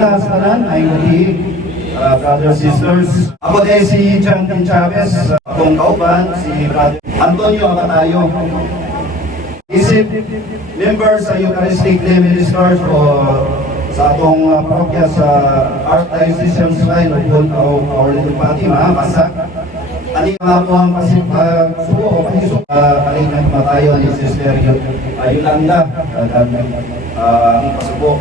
Una sa kanan ay brothers, sisters. Ako din si Jonathan Chavez, akong kauban, si Brother Antonio Abatayo. Isip member sa Eucharistic Day Ministers o sa atong parokya sa Archdiocese Shrine of Our Lady Fatima, Pasak. Ani nga po ang subo o pahisok. Kaling nagmatayo ni Sister Yolanda, ang pasubo.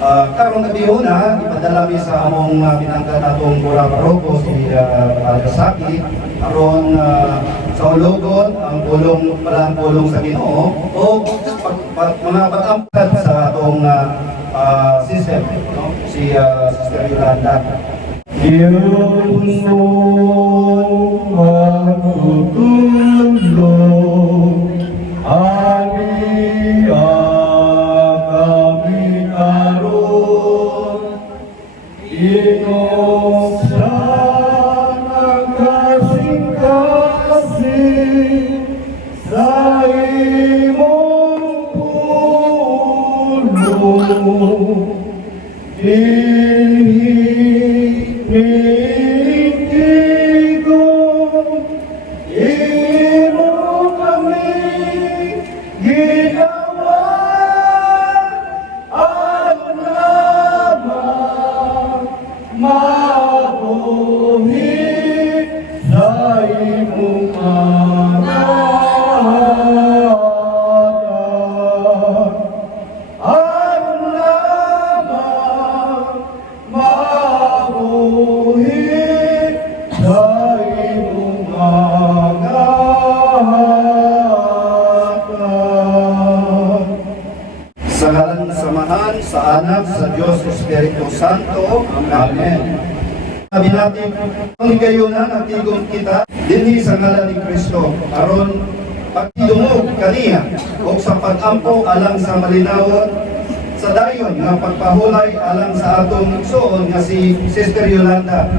Karong gabi na, ipadala mi sa among pinanggan natong Pura Paroko, si Alasaki, karon sa Ologon, ang pulong sa Ginoo, o mga pag-ampad sa atong system, no? Si Sister Yolanda. Diyos mo magtutulong, ani kami karon, inoksan ang kasing-kasing sa imong pulong. Sa Anak, sa Diyos, Espiritu Santo. Amen. Sabi natin, ang higayunan ang tigong kita, dinhi sa ngalan ni Kristo, aron pagtidungog kaniya, o sa pag-ampo alang sa malinawon, sa dayon nga pagpahulay alang sa atong igsoon nga si Sister Yolanda.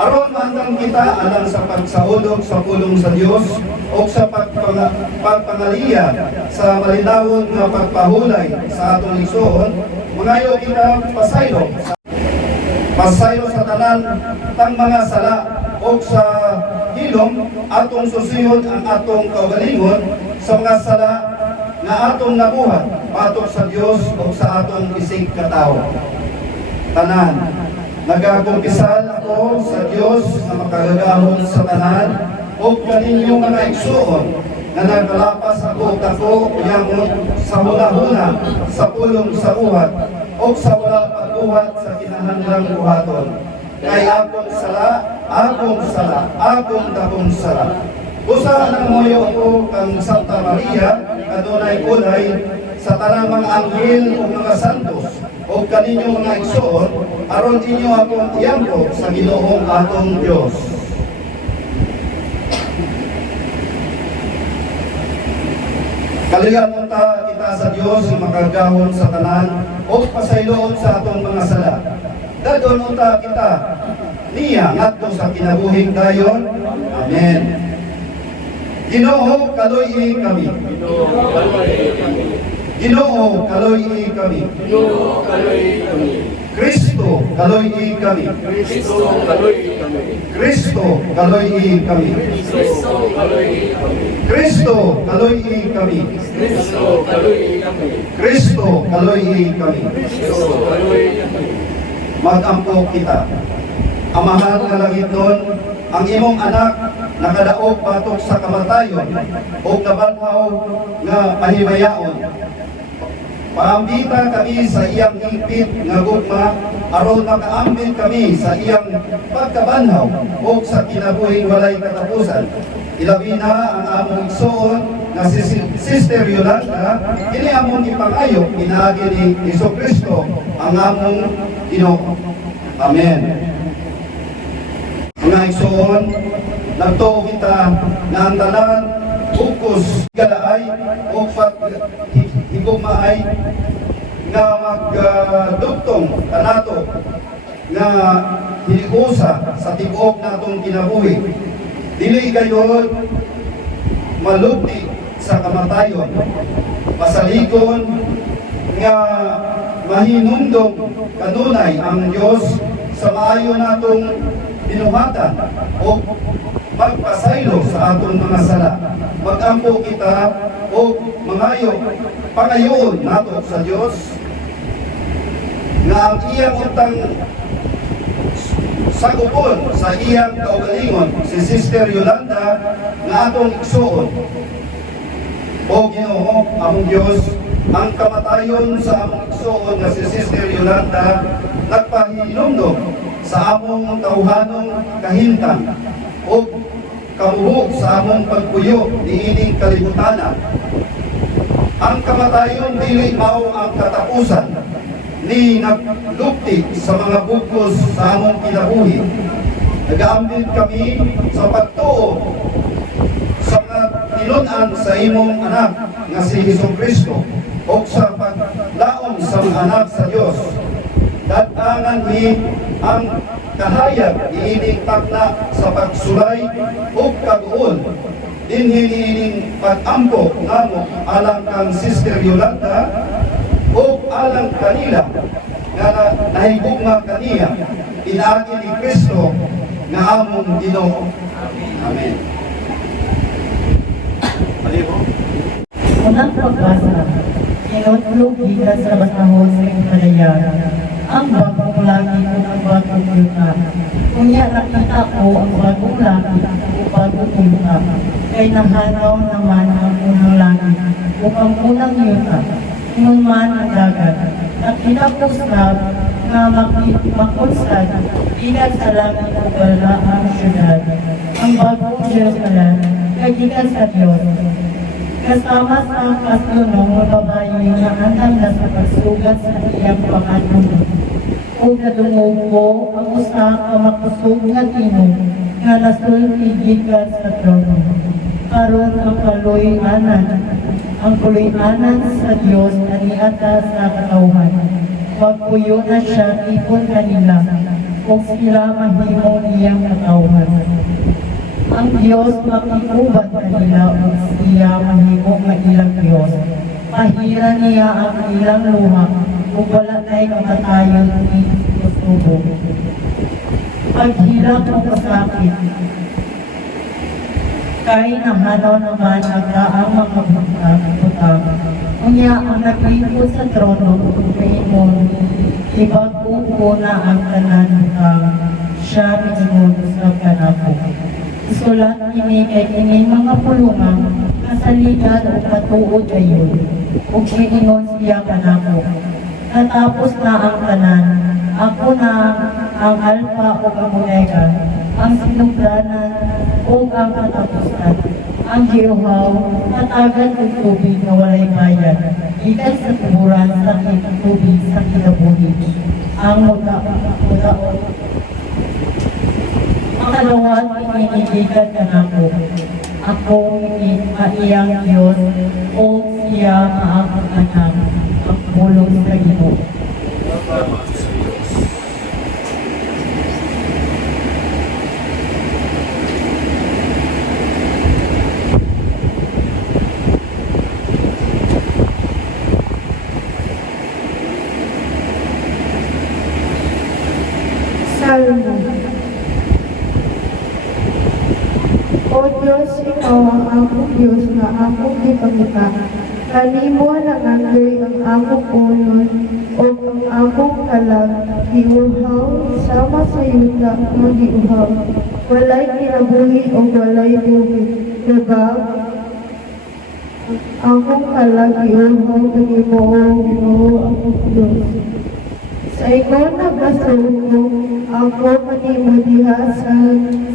Aron maandang kita alang sa pagsaulog sa pulong sa Dios o sa pagpangaliya sa malinawon nga pagpahulay sa atong igsoon, mangayo kita pasaylo sa tanan tang mga sala o sa hilom atong susihon ang atong kaugalingon sa mga sala nga atong nabuhat patok sa Dios o sa atong isig katawo. Tanan, nagakumpisal ako sa Dios na makagagahon sa tanan o kaninyong mga igsoon na nagkalapas ako yangon sa huna-huna sa pulong sa buhat o sa wala pagbuhat sa kinahanglang buhaton. Kay akong dakong sala. Usa nang moyo ako kang Santa Maria, kanunay kulay sa tanang mga anghel o mga santos o kaninyong mga igsoon, aron inyo akong tiyampo sa Ginoong atong Dios. Kaliyan kita sa Dios na makagahon sa tanan o pasayloon sa atong mga sala. Dadon unta kita niya ngadto sa kinabuhing dayon. Amen. Ginoo kaloy kami. Ginoo kaloy kami. Kristo kaloy kami. Kristo kaloy kami. Kristo kaloy kami. Kristo kaloy kami. Kristo kaloy kami. Magampo kita. Amahan nga langit nun, ang imong anak nakadaog patok sa kamatayon o nabanhaw nga pahimayaon. Paambita kami sa iyang higpit nga gugma aron makaambit kami sa iyang pagkabanhaw o sa kinabuhing walay katapusan. Ilabi na ang among igsoon na si Sister Yolanda, kini among ipangayo pinaagi ni Jesucristo ang among Ginoo. Amen. Mga igsoon, nagtuo kita na ang tanan ukos galaay o higugmaay nga magdugtong kanato nga hiniusa sa tibuok natong kinabuhi. Dili gayon malugdi sa kamatayon, pasalikon nga mahinumdom kanunay ang Diyos sa maayo natong binuhatan o magpasaylo sa atong mga sala. Magampo kita o mangayo pangayoon nato sa Diyos nga ang iyang utang sagupon sa iyang kaugalingon si Sister Yolanda nga atong igsuon. O Ginoo, among Diyos, ang kamatayon sa among igsuon nga si Sister Yolanda nagpahinumdom sa among tauhanong kahintang o kamuhog sa among pagpuyo niining kalibutana. Ang kamatayon dili mao ang katapusan ni naglupti sa mga bugos sa among kinabuhi. Nagaambit kami sa pagtuo sa mga tinunan sa imong anak nga si Hesukristo o sa paglaom sa mga anak sa Dios. Datangan ni ang kahayag niining takna sa pagsulay o kaguol dinhi niining pag-ampo ngamo alang kang Sister Yolanda o alang kanila nga nahigugma kaniya inaagi ni Kristo nga among Ginoo. Amen. Aliho. Unang pagbasa, inutlog gikas sa basahon sa Himalaya, ang bagong langit o ang bagong yuta. Kunya nakita ko ang bagong langit o bagong yuta, kay nahanaw naman ang unang langit o ang unang yuta, nung man ang dagat. Nakita ko sa nga makunsad, ilan sa langit o bala ang syudad, ang bagong Jerusalem, kay gikas sa Diyos. Kasama sa kasunong babae na handang na sa pagsugat sa iyang pangatunog. O kadungog ko ang usa ka makusog nga tinog nga nasulti gikan sa trono. Karon ang kaluy-anan sa Dios aniata sa katawhan. Magpuyo na siya ipon kanila kung sila mahimo niyang katawhan. Ang Diyos makikubat kanila o siya mahimo nga ilang Diyos. Pahira niya ang ilang luha o wala na'y kamatayon ni Tutubo. Paghirap o kasakit, kay nahanaw naman ang daang mga butang. Unya ang naglingkod sa trono o Panginoon, ibagong ko na ang kanan butang, siya minunod sa kanako. Isulat ini kay kini mga pulungan kasaligan o katuod kayo o giingon siya kanako. Natapos na ang tanan, ako na ang alpha o omega, ang sinugdanan o ang katapusan, ang giuhaw, matagan ng tubig na walay bayan, ikan sa tuburan sa tubig sa kinabuhi, ang mutaon. Makalawat ininigigan ka na ko. Ako maiyang Diyos o siya maakang anak ang pulong sa Ginoo. Salmo. O Diyos, ikaw ang akong Diyos na akong gipangita. Kanimo nangandoy ang akong ulon o ang akong kalag, giuhaw, sama sa yuta mo giuhaw. Walay kinabuhi o walay tubig. Diba? Akong kalag, giuhaw, kanimo o Ginoo akong Diyos. Sa ikaw nagbasol ko, ako kanimo diha sa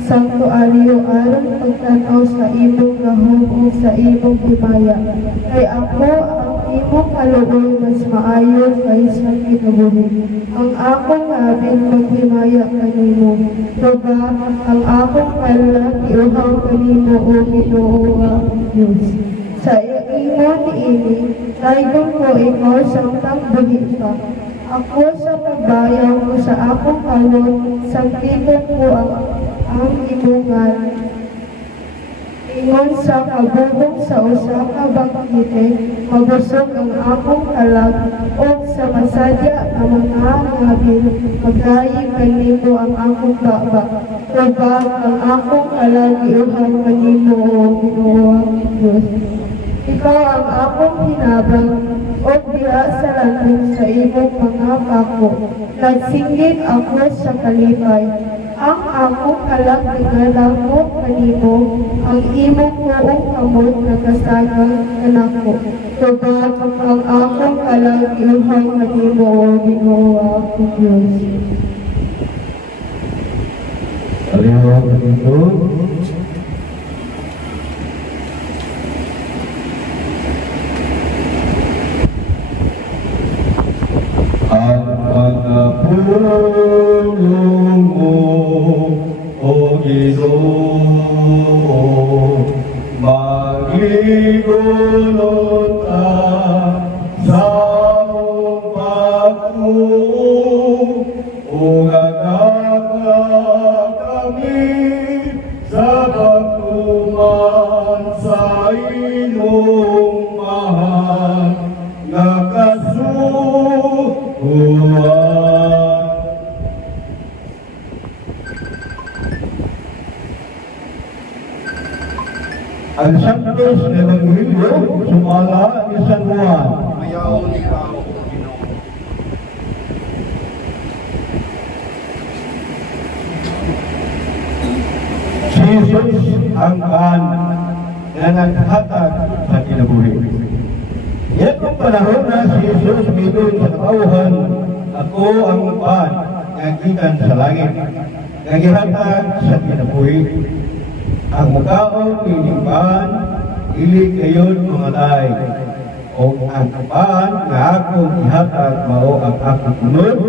sanktuaryo aron pagtanaw sa imong gahom o sa imong himaya. Kay ako ang imong kaluoy mas maayo kaysa kinabuhi. Ang akong abin maghimaya kanimo. Diba ang akong kalag iuhaw kanimo o Ginoo ang Diyos. Sa imo niini, daygon ko ikaw samtang buhi ka. Ako sa pagbayaw mo sa akong kalon, samtigon ko ang imungan. Ingon sa kabubong sa usa ka bangkite, mabusog ang akong kalag, o sa masadya ang mga ngabil, magdayeg kanimo ang akong baba. Tubag ang akong kalag, iuhan kanimo, O Ginoo aming Diyos. Ikaw ang akong hinabang, o diha sa landong sa imong mga pako. Nagsinggit ako sa kalipay, ang akong kalag nagalako kanimo, ang imong buong kamot nagasagang kanako. Tubag ang akong kalag, iuhan kanimo, O Ginoo aming Diyos. Aliyo ito. Ang mga pulong mo, O Ginoo, maglingulot ka sa mong pagtuo, o gagaka kami sa pagtuman sa iyong mahal na kasukuan. Ang Santos na Evangelio sumala ni San Juan. Mayaw ikaw, O Ginoo. Si Jesus ang kan na naghatag sa kinabuhi. Yan ang panahon na si Jesus midon sa kauhan, ako ang pan nga gikan sa langit, nga gihatag sa kinabuhi. Ang mukaon ining pan, dili kayon mga tay. O ang pan nga akong ihatag mao ang akong unod,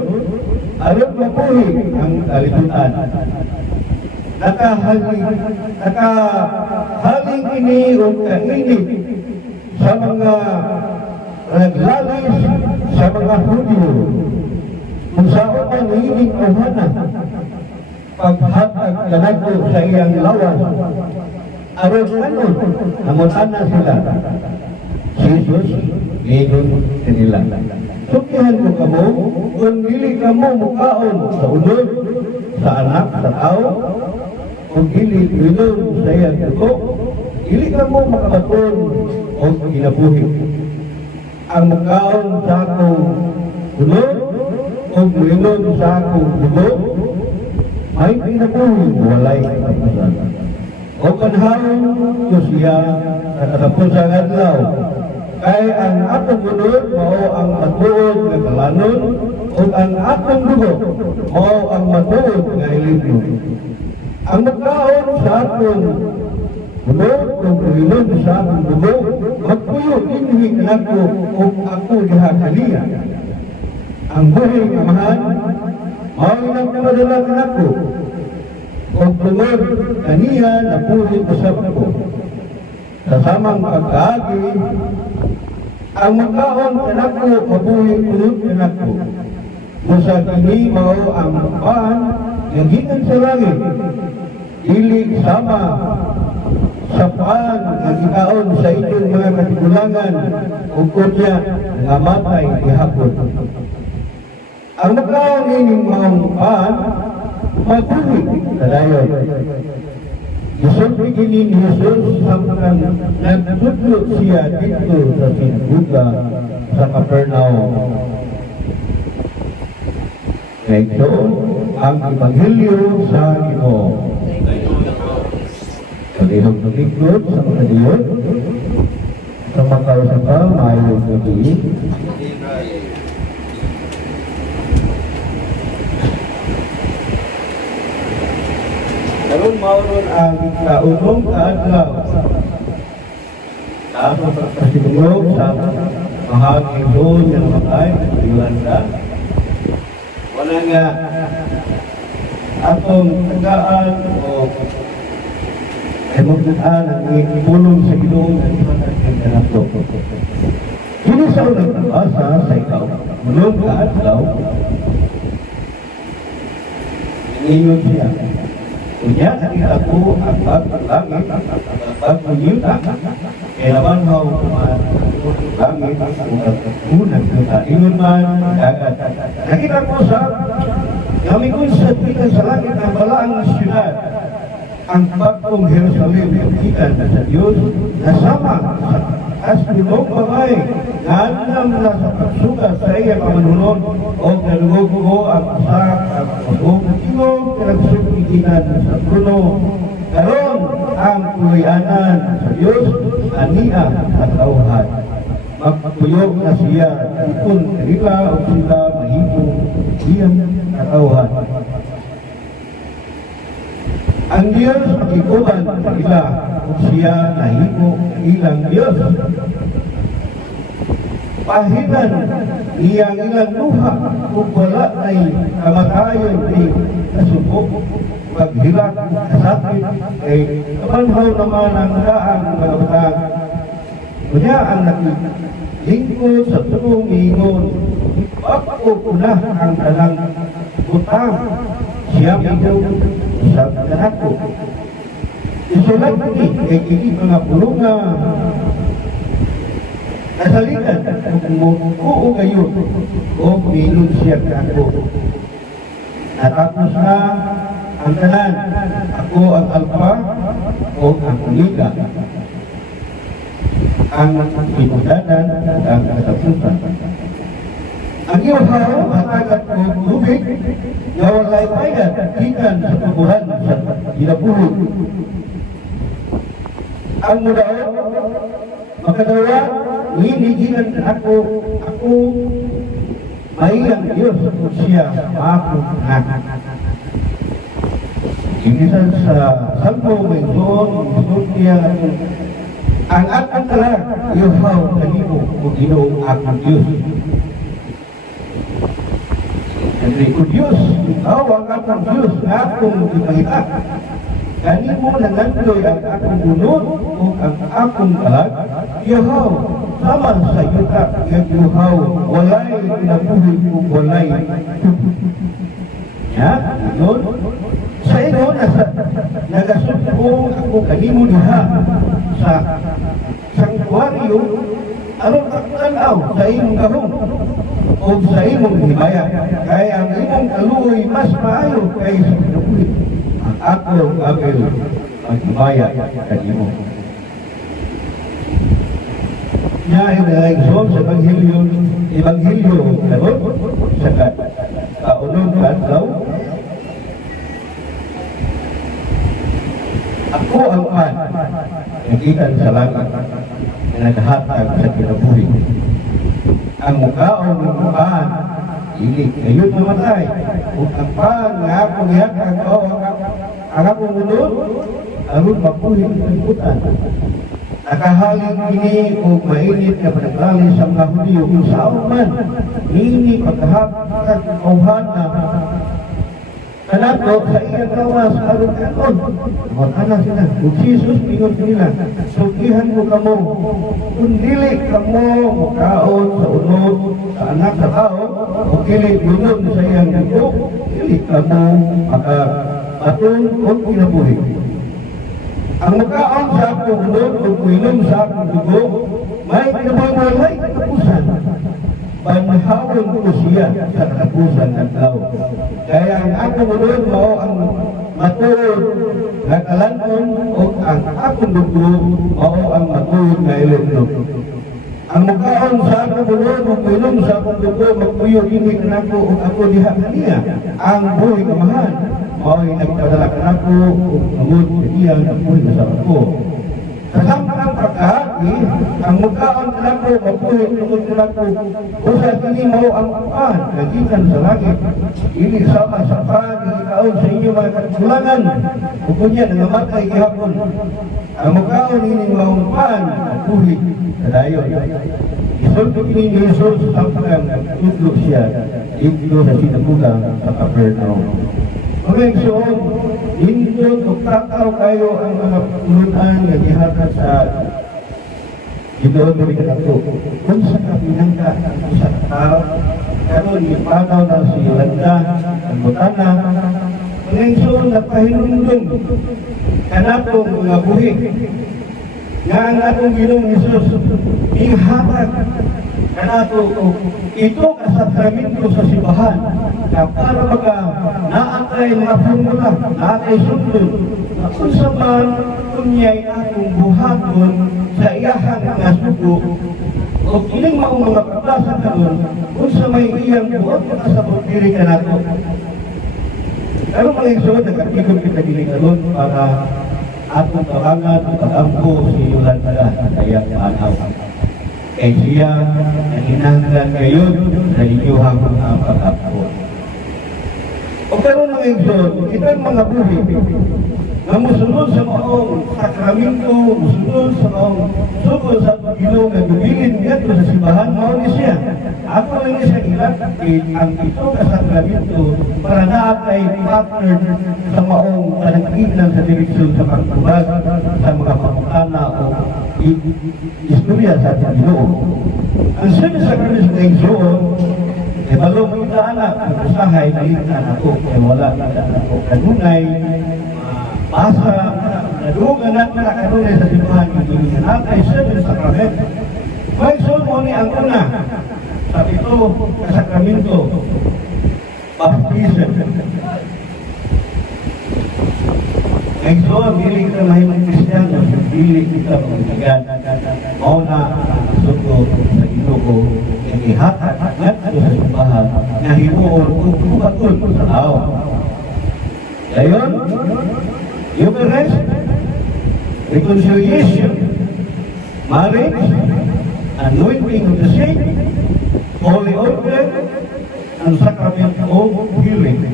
aron mabuhi ang kalibutan. Nakahaling ini o kainit sa mga naglalis sa mga Hudyo kung saan ang hiling kuhana paghatag kanako sa iyang lawas aron ano namutana sila Jesus ligon kanila. Sukyahan mo kamo kung dili kamo mukaon sa unod sa anak sa tao, kung dili ilong sa iyang dugo, dili kamo makabaton o kinabuhi. Ang mukaon sa akong unod o ilong sa akong dugo, may kinabuhi walay kapasan. O kanhaon ko siya sa katapusang adlaw, kay ang atong unod mao ang matuod nga kalanon, o ang atong dugo mao ang matuod nga ilibyo. Ang magkaon sa atong unod o ilibyo sa atong dugo, magpuyo inhi kanako o ako diha kaniya. Ang buhay nga mahal, mao nang padala kanako, o tungod kaniya na puhi usap ko. Sa samang pagkaagi, ang magkaon kanako mabuhi ulod kanako. Musa kini mao ang pan nga gikan sa langit, dili sama sa pan nga gikaon sa inyong mga katigulangan ug kutya nga matay gihapon. Ang magkaon ining mga pan mabuhi kadayon. Isulti kini ni Jesus samtang nagtudlo siya dito sa sinagoga sa Capernaum. Ito ang Ebanghelyo sa Ginoo. Palihog ng liklod sa mga diyon, sa makausapa, mayroong gabi. Karon mauron ang kaunong kaadlaw. Tapos ang pasimulog sa mahaging doon ng matay, Yolanda. Wala nga atong tagaan o magdaan ang ipulong sa Ginoo ng imatag ng kanako. Kini sa unang nabasa sa ikaw, mulong kaadlaw, ninyo siya. Kunya, nakita ko ang bagong langit, ang bagong yuta. Kaya naman ho, langit, unang yuta. Ingon man, dagat. Nakita ko sa namikonsat kita sa langit ng balaang syudad. Ang bagong Jerusalem, ikan sa Diyos, nasama sa astunong bagay, nanam na sa pagsukat sa iya pamanulon, o nalugog ko ang usak, ang pagong tingog, pinagsukikinan sa puno, karon ang kuyanan sa Diyos, ania at tauhan. Magpuyog na siya, ipon kanila o sila mahimo, iyang katauhan. Ang Diyos makikuban sila kung siya nahimo ilang Diyos. Pahinan iyang ilang luha kung wala ay kamatayon ni kasubok, paghilak, kasakit, ay kapanhaw naman ang daang mga utang. Kunya ang naglingkod sa tulong ingon, pagkukuna ang talang utang, siya bigyan sa kanako. Isulat ni kay kini mga pulunga kasalitan kung oo kayo o minun siya kako. Natapos na ang tanan, ako ang alpa o ang omega, ang pinudanan at ang katapusan. Ang iyong haro, matagat o tubig, na walay bayad, ikan sa tubuhan sa ilabulog. Ang mudaon, makadawa, hinigilan ako, mayang Diyos o siya, ako na. Inisan sa Salmo, may doon, gusto niya, ang atang talag, iyohaw kanimo o ginoong akong Diyos. Kasi kung Diyos, ikaw ang akong Diyos na akong ipahita. Kanimo nangandoy ang akong unod o ang akong talag, iyohaw, sama sa yuta, iyohaw, walay pinabuhi o walay. Ya, yun. Sa ino, nagasubong ako kanimo diha sa sanktuaryo, aron tanaw sa imong gahom o sa imong himaya. Kaya ang imong kaluoy mas maayo kay sa pinabuhi. Ang ako abel maghimaya kanimo. Niya ay nag-exalt sa Ebanghelyo karon sa kaunong kadlaw. Ako ang pan, nagikan sa langit, na naghatag sa kinabuhi. Ang mukhaon ng pan, hindi kayo't mamatay. Kung ang pan nga akong ihatag, ang akong unod, aron mabuhi ng kalibutan. Nakahaling kini o mainit na panagdali sa mga Hudyo kung saan man, hindi pagkahatag kauhan na kanato sa iyang gawas aron kanon. Ana sila, kung Jesus ingon nila, sugihan mo kamo, kung dili kamo mukaon sa unod sa anak sa tao, o dili lunod sa iyang dugo, dili kamo makaatong o kinabuhi. Ang mukaon sa akong unod o kuinom sa akong dugo, may kinabuhi, may katapusan. Banhawon ko siya sa katapusan ng tao. Kaya ang akong unod mo ang matuod na kalanon o ang akong dugo o ang matuod na ilog. Ang mukaon sa akong unod o kuinom sa akong dugo, magpuyo ini kanako o ako diha kaniya. Ang buhay kamahan, mao'y nagpadala kanako o amod kaniya ang buhay sa ako. Kasama ng pagkahati, ang mukaon kanako, magpuyo tungkol kanako, usap ini mo ang pan, nagikan sa langit. Ini sama sa pan, ikaon sa inyo mga katsulangan, kukunya nangamatay gihapon. Ang mukaon ini mo ang pan, magpuyo sa dayon. Isultok ini ni Jesus sampai tutlog siya dito sa sinagulang sa Capernaum. Okay, so, dito magtataw kayo ang mga pulutan na gihatag sa Ginoon mo rin ako. Kung sa kapinangka, sa tao, karon ipataw na si Yolanda, ang butana, ngayon nagpahinundong kanatong mga buhi nga ang atong Ginoong Hesus ihatag kanato ito kasakramento sa simbahan na para baga naatay mga formula, naatay sundon na kung sa man kunya'y atong buhaton sa iyahang nga sugo o kining maong mga kablasan karon kung sa may iyang buot kasabot diri kanato. Pero mga igsoon, nag-artikon kita dili karon para atong tabangan at pag-ampo si Yolanda kaya paanaw. Kay siya nahinahanglan ngayon sa inyuhang mga pag-ampo. O karon mga igsoon, kitang mga buhi na musunod sa maong sakramento, musunod sa maong sugod sa Ginoo nga dubilin ngadto sa simbahan mao ni siya. Ako lang ni siya ilakit ang ito ka sakramento para naatay partner sa maong panagignan sa direksyon sa pagtubag sa mga pamutana o istorya sa ating Ginoo. Ang sunod sa sakramento ng igsoon ay balong kita anak ang usahay na ilan ako kaya wala kita ako kanunay basa, nadugan at nakakarunay sa simbahan ng Diyos natay sa sakramento. May mo ni ang una sa ito kasakramento, baptism. May dili kita mahimang Kristiyano, dili kita pagkagan. Mauna ang suko sa Ginoo na ihatag at sa simbahan na himuon kung kubaton sa tao. Ngayon, Eucharist, reconciliation, marriage, anointing of the saint, holy order, and sacrament of healing.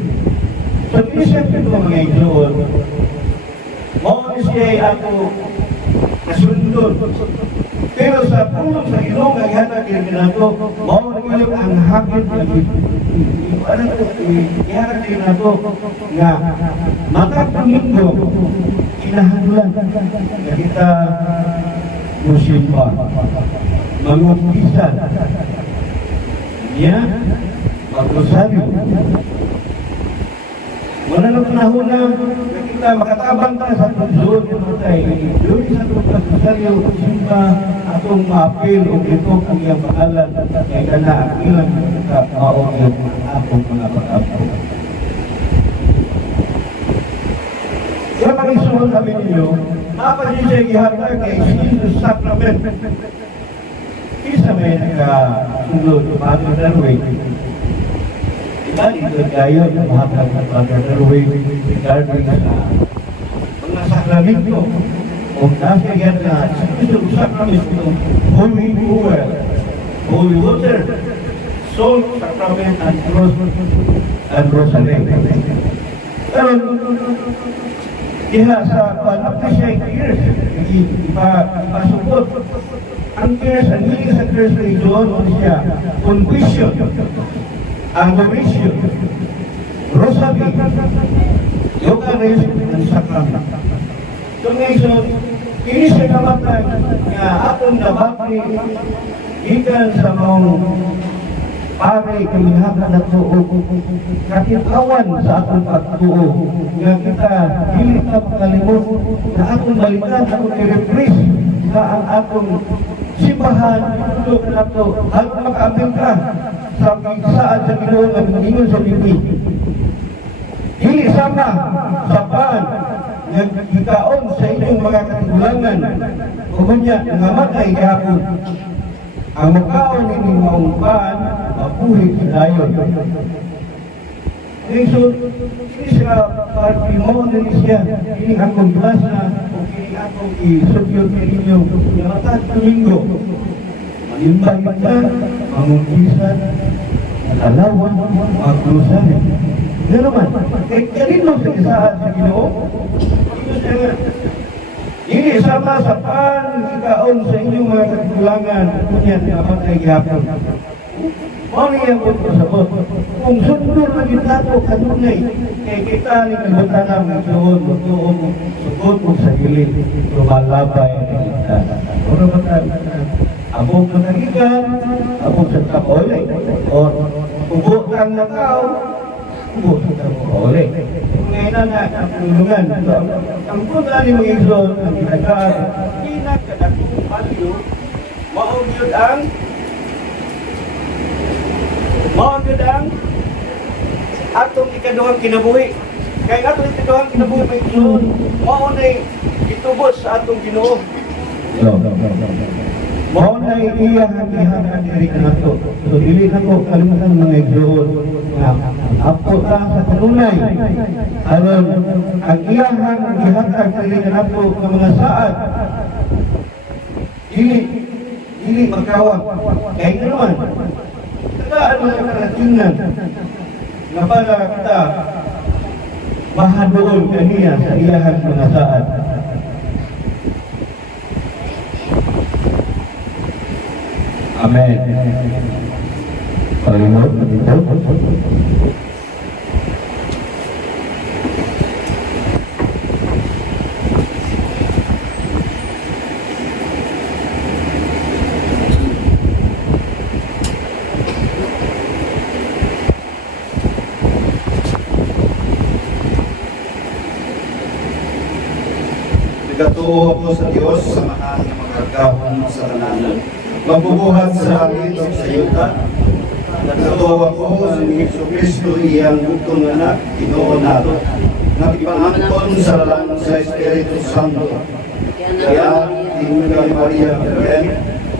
So, isip ito mga igsoon, maulis siya ako nasundon. Pero sa pulong sa Ginoo nga ihatag din nato, maulis ang hapit ihatag din nato nga matag Domingo kinahanglan na kita musimba mangumpisan niya magrosaryo. Wala na panahon na kita makatabang ta sa pagsuot kay doon sa pagsuot simba atong maapil o ito ang iyang pangalan kay kana ang ilang maong yung atong mga pag-apo. Kaya pag-isuon kami ninyo, napansin siya ihatag kay Jesus Sacrament. Isa may nagkasunod Father Darwin. Ito kayo yung mahatag ng Father Darwin regarding sa mga sakramento. Kung nasa yan na Jesus Sacramento, Holy Fuel, Holy Water, Salt, Sacrament, and Cross, and Rosary. Pero, diha sa pag-appreciate years, ipasupot. Ang years, ang hiling sa years na idoon, siya, confession, adoration, rosary, Eucharist, and sacrament. So ngayon, ini siya namatay nga atong nabati ikan sa mong pare kamihaka na tuo kakitawan sa atong pagtuo nga kita dili ka makalimot na atong balikan atong i-refresh sa ang atong simbahan ito ka na ito at makaabing ka sa saan sa Ginoo nga mingon sa Biblia. Dili sama sa paan nga gikaon sa inyong mga katigulangan o kunya nga matay gahapon ang makaon ni maong paan mabuhi dayon. So, ini siya partimon na siya, ini akong blasa o ini akong isubyon ninyo nga matag Domingo. Manimbang ka, mangumpisan, alawan, maglusan. Pero man, kanino sa isahan sa Ginoo? Ini sama sa ikaon sa inyong mga katigulangan kunyan na matay gihapon. Mao niya po pasabot. Kung sundon na ginato kanunay, kay kita ni kabutanang igsoon, sugod mo sa gilid, lumalabay ang kita. Pero abog na nagigan, abog sa kapole, o ubo kang nakaw, ubo sa kapole. Ngayon na ang tulungan. So, ang punta ni mga igsoon, ang ginagawa, kinakadakong value, maugod ang atong ikaduhang kinabuhi. Kaya nga itong ikaduhang kinabuhi may igsoon, maunay itubos sa atong Ginoo. Maunay iyang diri na to. So, dili na ko kalimutan mga igsoon. Apo ta sa kanunay. Aron ang iyang gihatag diri na to ng mga saad. Dili magkawag. Kaya naman, tagaan mga karatingan na para kita mahadoon kaniya sa iyang mga saad. Amen. Palimot na dito. Nagatuo ako sa Diyos sa mahal na magagahon sa tanan. Magbubuhat sa langit o sa yuta. Nagatuo ako sa Yesu Cristo iyang bugtong anak, Ginoo nato. Nagipangangkon sa lalang sa Espiritu Santo. Kaya, Tingga Maria Virgen,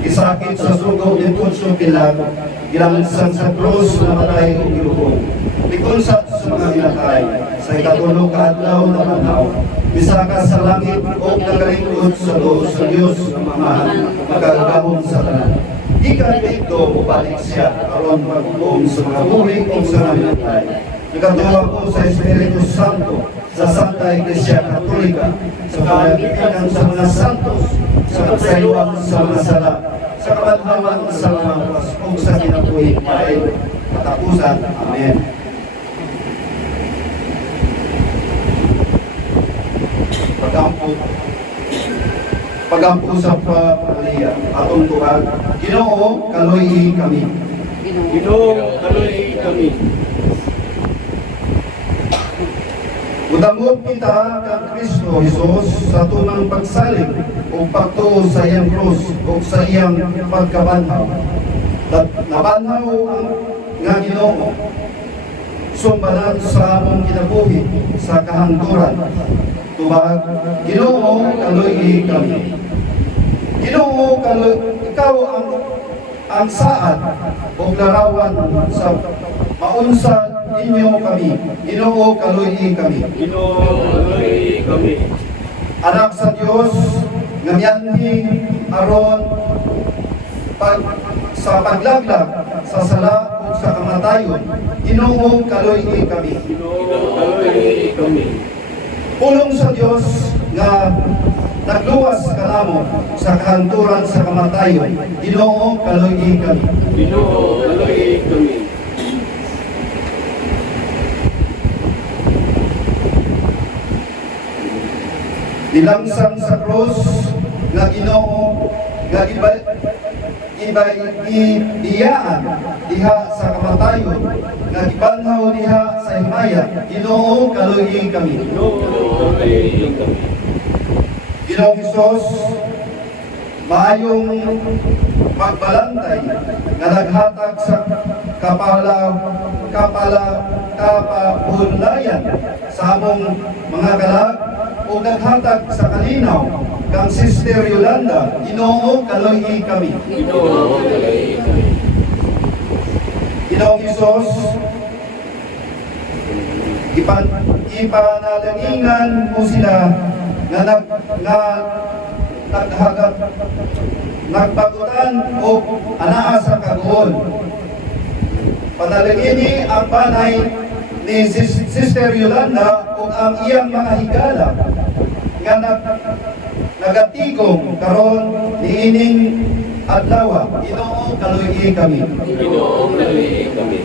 isakit sa sugaw ni Poncio Pilato, gilansang sa krus na matay o giluhong. Likonsat sa mga ginatay, sa ikatulog adlaw na panaw, bisaka sa langit o nagalingkod sa Diyos na mamahal, magagahon sa tanan. Ikan dito, bubalik siya, karon pag-uong sa mga buhay o sa mga ginatay. Nagatuwa ko sa Espiritu Santo, sa Santa Iglesia Katolika, sa panabibigan sa mga santos, sa kagsayuan sa mga sala, sa kabanhawan sa mga paspong sa kinabuhi ay katapusan. Amen. Pagampo sa pamilya, atong tuhan, Ginoo, kaloy kami. Ginoo, kaloy kami. Udangog kita kang Kristo Jesus sa tunang pagsalig o pagtuo sa iyang krus o sa iyang pagkabanhaw. Nabanhaw ang nga Ginoo, sumbalan sa among kinabuhi sa kahangturan. Tubag, Ginoo, kaloy kami. Ginoo, ikaw ang saad o larawan sa maunsa inyo kami. Ginoo, kaloy kami. Ginoo, kaloy kami. Anak sa Dios, ngamiyanhi aron sa paglaglag sa sala o sa kamatayon. Ginoo, kaloy kami. Ginoo, kaloy kami. Pulong sa Dios nga nagluwas kanamo sa kahanturan sa kamatayon. Ginoo, kaloy kami. Ginoo, kaloy kami. Nilangsang sa krus nga Ginoo nga ibiyaan diha sa kamatayon nga gibanhaw diha sa himaya. Ginoo, kaloy kami. Ginoo, kaloy kami. Ginoong Hesus, maayong magbalantay nga naghatag sa kapahulayan sa among mga galag o naghatag sa kalinaw kang Sister Yolanda. Ginoo, kaloy kami. Ginoo, kaloy kami. Ginoong Hesus, ipanalangingan mo sila nga nagbagutan o anaa sa kaguol. Panalangini ang panay ni Sister Yolanda o ang iyang mga higala nga nagatigong karon niining adlaw. Ginoo, kaloy kami. Ginoo, kaloy kami.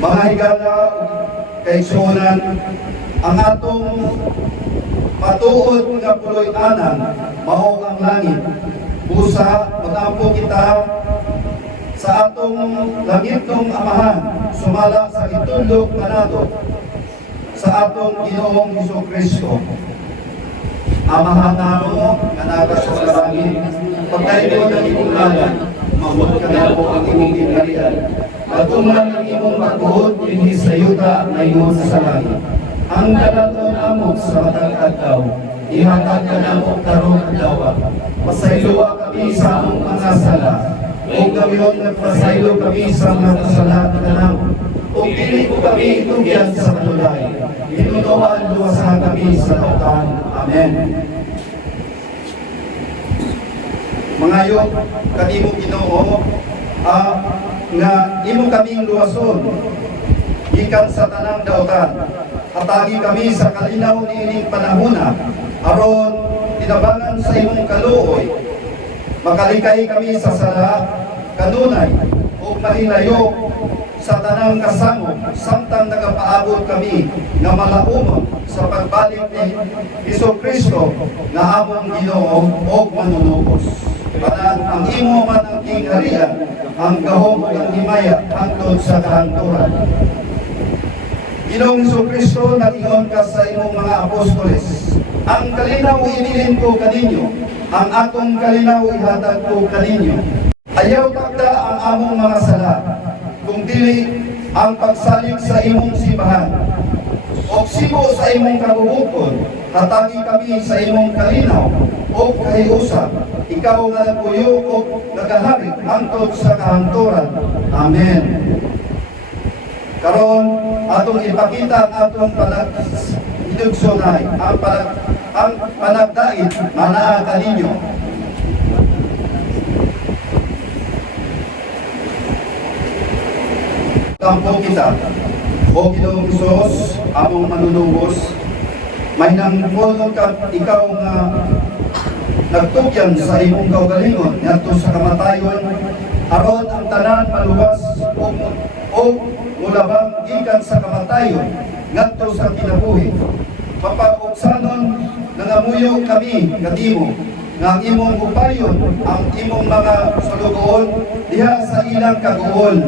Mga higala, kaigsuonan, ang atong matuod nga puloy-anan, mao ang langit. Busa, magampo kita sa atong langitong Amahan, sumala sa itulog kanado sa atong Ginoong Hesukristo. Amahan namo nga naga sa langit, pagkaingon ang imong ngalan, maabot ka na po ang imong ginharian. Patuman ang imong pagbuhod dinhi sa yuta ngayon sa langit. Ang dalaton amo sa matag adlaw, ihatag ka namo karon adlaw. Pasayloa kami sa among mga sala, o gamiyon nagpasaylo kami sa mga kasalanan kanamo. O dili ko kami itugyan sa kalulay, hinunawaan luwasan kami sa kautan. Amen. Mangayo kanimo Ginoo, nga imo kaming luwason gikan sa tanang daotan. Hatagi kami sa kalinaw niining panahona aron tinabangan sa imong kaluoy. Makalikay kami sa sala kanunay ug mahilayo sa tanang kasamo samtang nagapaabot kami nga malaumon sa pagbalik ni Hesukristo nga among Ginoo ug manunubos. Banan ang imo man ang kingharian, ang gahom ug ang himaya hangtod sa kahanturan. Ginoong Hesukristo, nag-ingon ka sa imong mga apostoles, ang kalinaw ibilin ko kaninyo, ang akong kalinaw ihatag ko kaninyo. Ayaw takda ang among mga sala, kung dili ang pagsalig sa imong simbahan. O sibo sa imong kabubukod, hatagi kami sa imong kalinaw o kahiusap. Ikaw nga nagpuyo o nagahari hangtod sa kahanturan. Amen. Karon atong ipakita ang atong panaghinugsonay, ang panagdait manaa kaninyo. Kampo kita, o Ginoong Hesus, among manunubos, may nangpulong ka ikaw nga nagtugyan sa imong kaugalingon ngadto sa kamatayon, aron ang tanan maluwas o mulabang gikan sa kamatayon ngadto sa kinabuhi. Papag-uksanon nangamuyo kami kadimo nga ang imong upayon ang imong mga sulugoon diha sa ilang kaguol.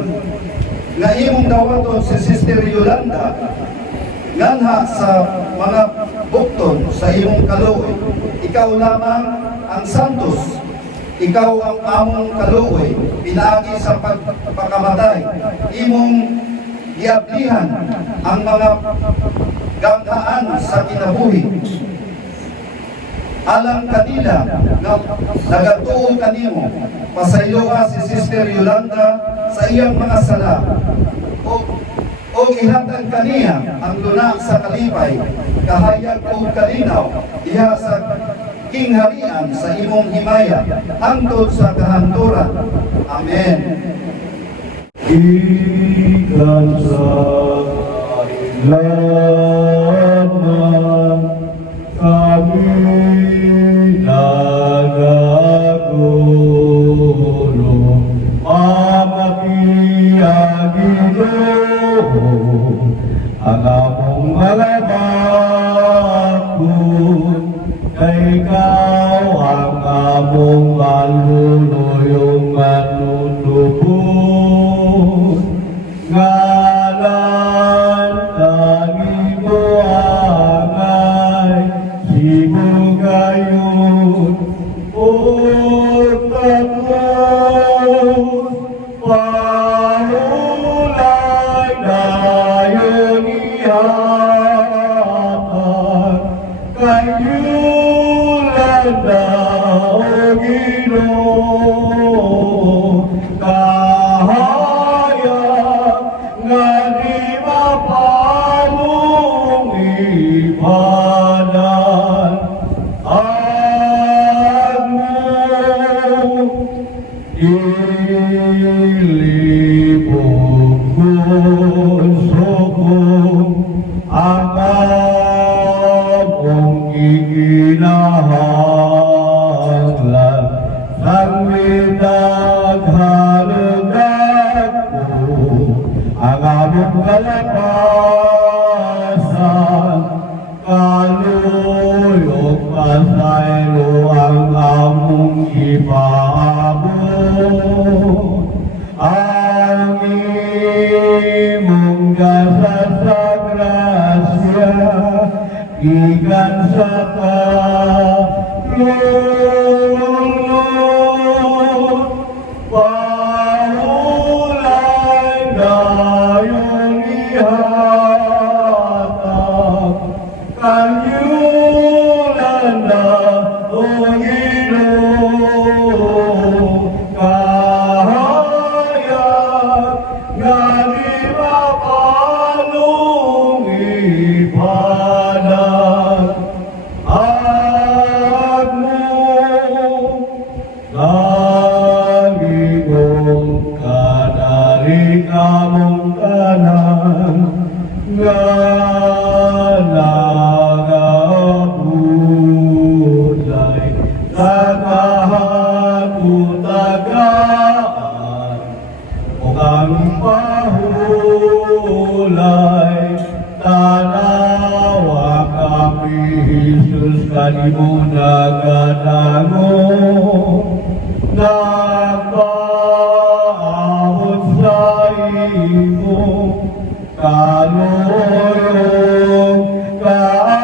Nga imong dawaton si Sister Yolanda nganha sa mga bukton sa imong kaluoy. Ikaw lamang ang santos, ikaw ang among kaluoy, pinaagi sa pagpakamatay. Imong giablihan ang mga ganghaan sa kinabuhi. Alang kanila na nagatuo kanimo, pasayloa si Sister Yolanda sa iyang mga sala. O ihatag kaniya ang luna sa kalipay, kahayag o kalinaw, diha sa kingharian sa imong himaya, hangtod sa kahanturan. Amen. Ikan sa laman kami nagagulong Ginoo ang among mga bakod, kay ikaw ang among maluluyong manunubos. Ngalan kanimo angay sibugayon o takot pahulay dayon iyakan kayo landa o Ginoo kahayag nga di mapamong ibadan ilibog sukong ang among giginahanglan sang mitaghalugat ko ang among kalapasan kaluyog pasaylo ang among ipaabot kasat sa grasya, ikan sa kalulunod, paulay gayong ihatag, kanyulan na o Ginoo, kahayag nga di mapalong ibadat, at mo Gagigong kadari kamong kanan nga nagabulay sa kahaputagaan o kang pahulay tanawa kami Jesus kanimo nagadango nagpaabot sa imo kaluyong kaagro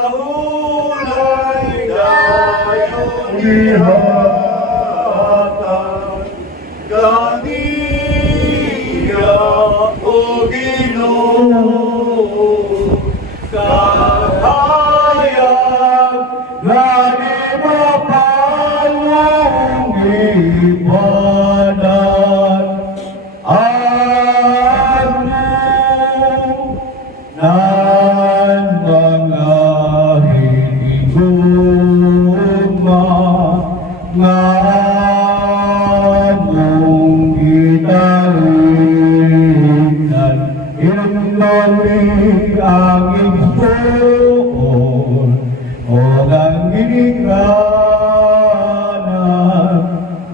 mahulay dayong ihatag kaniya o Ginoo, kahayag nga di mapalong ibadat, at mo nan mga hinigugma nga among gitahinan, inumamig ang igsoon o ang ginikanan,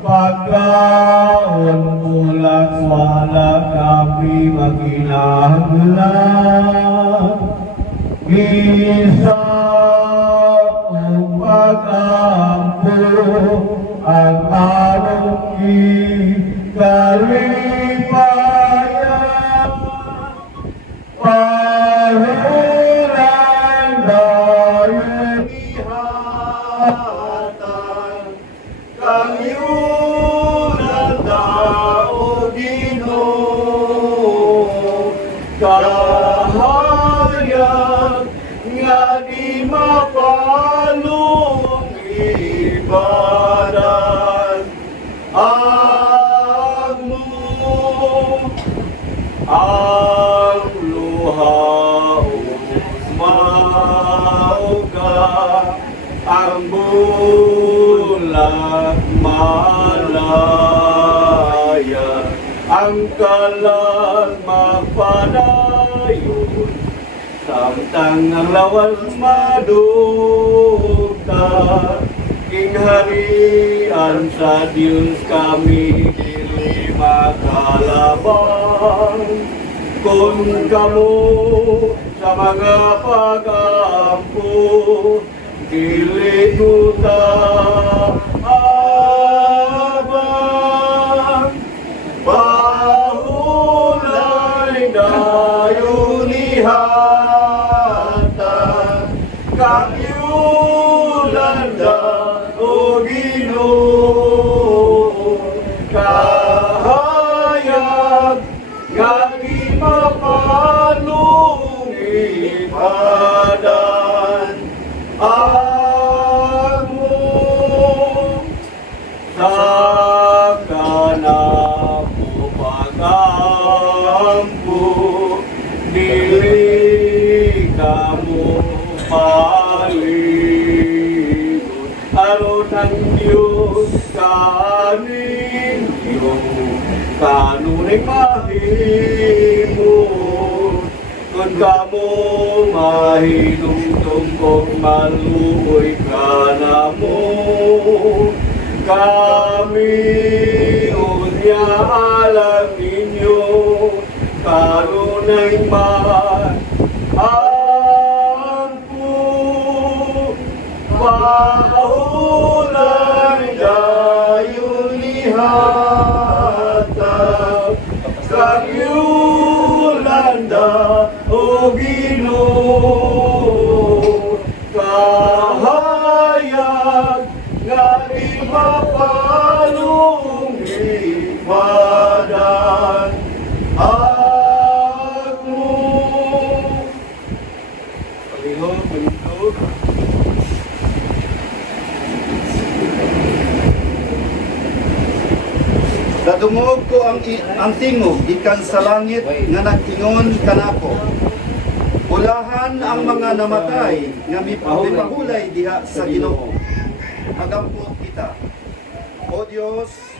pagkaon mulang wala kami maginahanglan, isa o pag-ampo ang among ikalipayan, pahulay dayong ihatag, kanyunan o Ginoo, kahayag nga di mapalong ibadat, at mo ang luha mauga ang bulag malaya, ang kalag magpadayon, samtang ang lawas madugta, kingharian sa Diyos kami dili makalabang, kung kamo sa mga pag-ampo, dili nuta abang, pahulay dayon ihatag, kanyulan o Ginoo, kahayag nga di mapalong ibadan, ang mo sa kanapo pagampo, dili ka mo paligon, aron ang Diyos kaninyo, kanunay mahimo, kung kamo mahinungtong kong maluoy ka na mo, kami unya alam ninyo, kanunay mahulay dayon ihatag, lipwadan ako. Palihog, palihog. Nadungog ko ang tingog gikan sa langit nga nag-ingon kanako. Ulahan ang mga namatay nga mipahulay diha sa Ginoo. Magampot kita. O Dios,